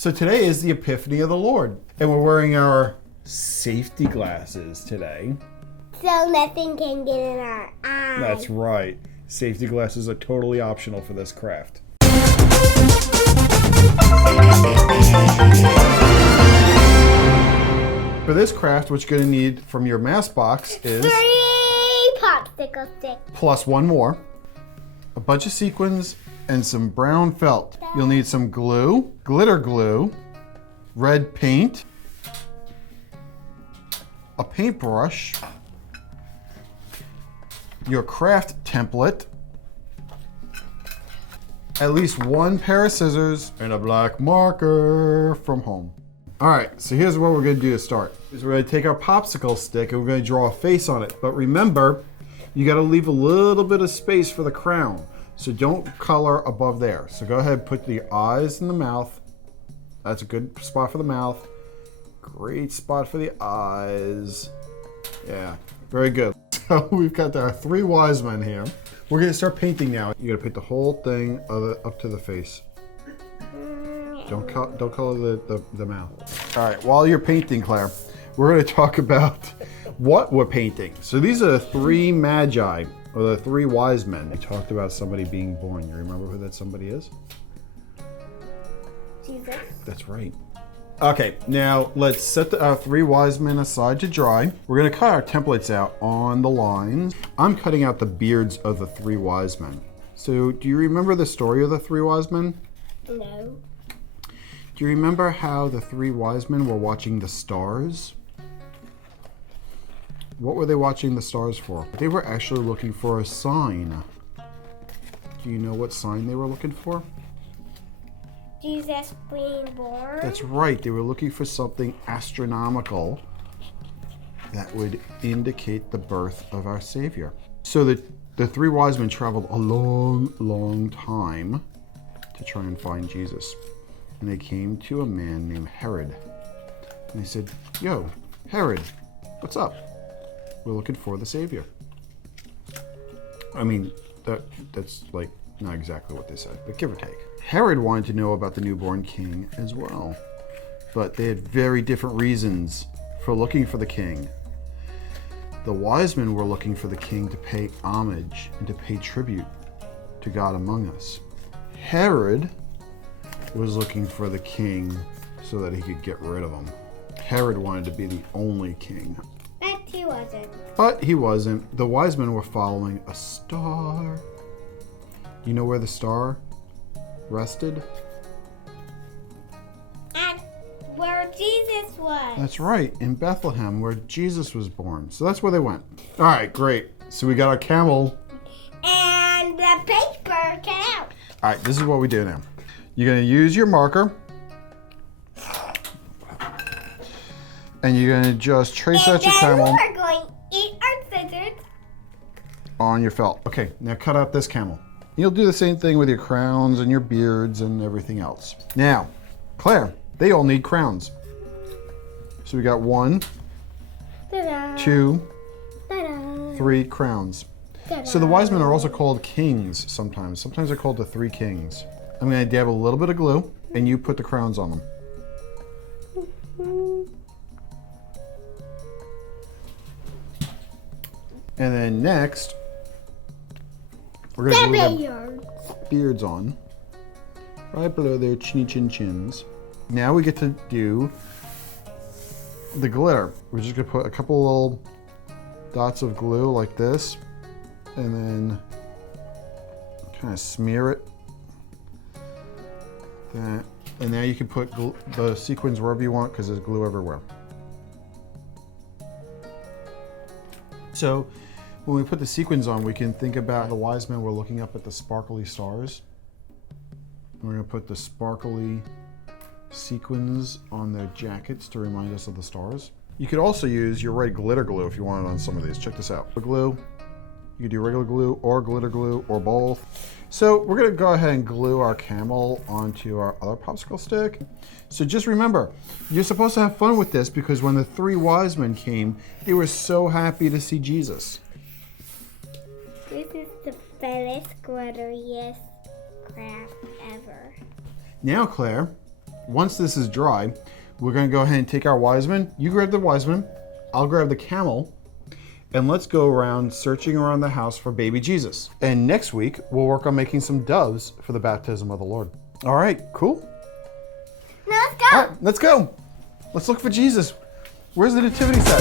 So today is the Epiphany of the Lord, and we're wearing our safety glasses today. So nothing can get in our eyes. That's right. Safety glasses are totally optional for this craft. For this craft, what you're going to need from your mask box is 3 popsicle sticks. plus one more, a bunch of sequins, and some brown felt. You'll need some glue, glitter glue, red paint, a paintbrush, your craft template, at least one pair of scissors, and a black marker from home. All right, so here's what we're gonna do to start. Is we're gonna take our popsicle stick and we're gonna draw a face on it. But remember, you gotta leave a little bit of space for the crown. So don't color above there. So go ahead and put the eyes in the mouth. That's a good spot for the mouth. Great spot for the eyes. Yeah, very good. So we've got our 3 wise men here. We're gonna start painting now. You gotta paint the whole thing up to the face. Don't color the mouth. All right, while you're painting, Claire, we're gonna talk about what we're painting. So these are the 3 Magi, or the 3 wise men. We talked about somebody being born. You remember who that somebody is? Jesus. That's right. Okay, now let's set our 3 wise men aside to dry. We're gonna cut our templates out on the lines. I'm cutting out the beards of the 3 wise men. So do you remember the story of the 3 wise men? No. Do you remember how the 3 wise men were watching the stars? What were they watching the stars for? They were actually looking for a sign. Do you know what sign they were looking for? Jesus being born. That's right. They were looking for something astronomical that would indicate the birth of our Savior. So the 3 wise men traveled a long, long time to try and find Jesus. And they came to a man named Herod. And they said, "Yo, Herod, what's up? We're looking for the Savior." I mean, that's like not exactly what they said, but give or take. Herod wanted to know about the newborn king as well, but they had very different reasons for looking for the king. The wise men were looking for the king to pay homage and to pay tribute to God among us. Herod was looking for the king so that he could get rid of him. Herod wanted to be the only king. But he wasn't. But he wasn't. The wise men were following a star. You know where the star rested? And where Jesus was. That's right, in Bethlehem, where Jesus was born. So that's where they went. All right, great. So we got our camel. And the paper came out. All right, this is what we do now. You're gonna use your marker. And you're gonna just trace out your camel. And then we're going to eat our scissors. On your felt. Okay, now cut out this camel. You'll do the same thing with your crowns and your beards and everything else. Now, Claire, they all need crowns. So we got 1, Ta-da. 2, Ta-da. 3 crowns. Ta-da. So the wise men are also called kings sometimes. Sometimes they're called the 3 kings. I'm gonna dab a little bit of glue and you put the crowns on them. And then next, we're gonna glue their beards on, right below their chinny chin chins. Now we get to do the glitter. We're just gonna put a couple little dots of glue like this, and then kind of smear it. That, and now you can put the sequins wherever you want because there's glue everywhere. So when we put the sequins on, we can think about the wise men were looking up at the sparkly stars. We're going to put the sparkly sequins on their jackets to remind us of the stars. You could also use your red glitter glue if you wanted on some of these. Check this out. The glue, you could do regular glue or glitter glue or both. So we're going to go ahead and glue our camel onto our other popsicle stick. So just remember, you're supposed to have fun with this because when the 3 wise men came, they were so happy to see Jesus. This is the best glitteriest craft ever. Now, Claire, once this is dry, we're going to go ahead and take our wise men. You grab the wise men, I'll grab the camel, and let's go around searching around the house for baby Jesus. And next week, we'll work on making some doves for the baptism of the Lord. All right, cool. Now let's go. All right, let's go. Let's look for Jesus. Where's the nativity set?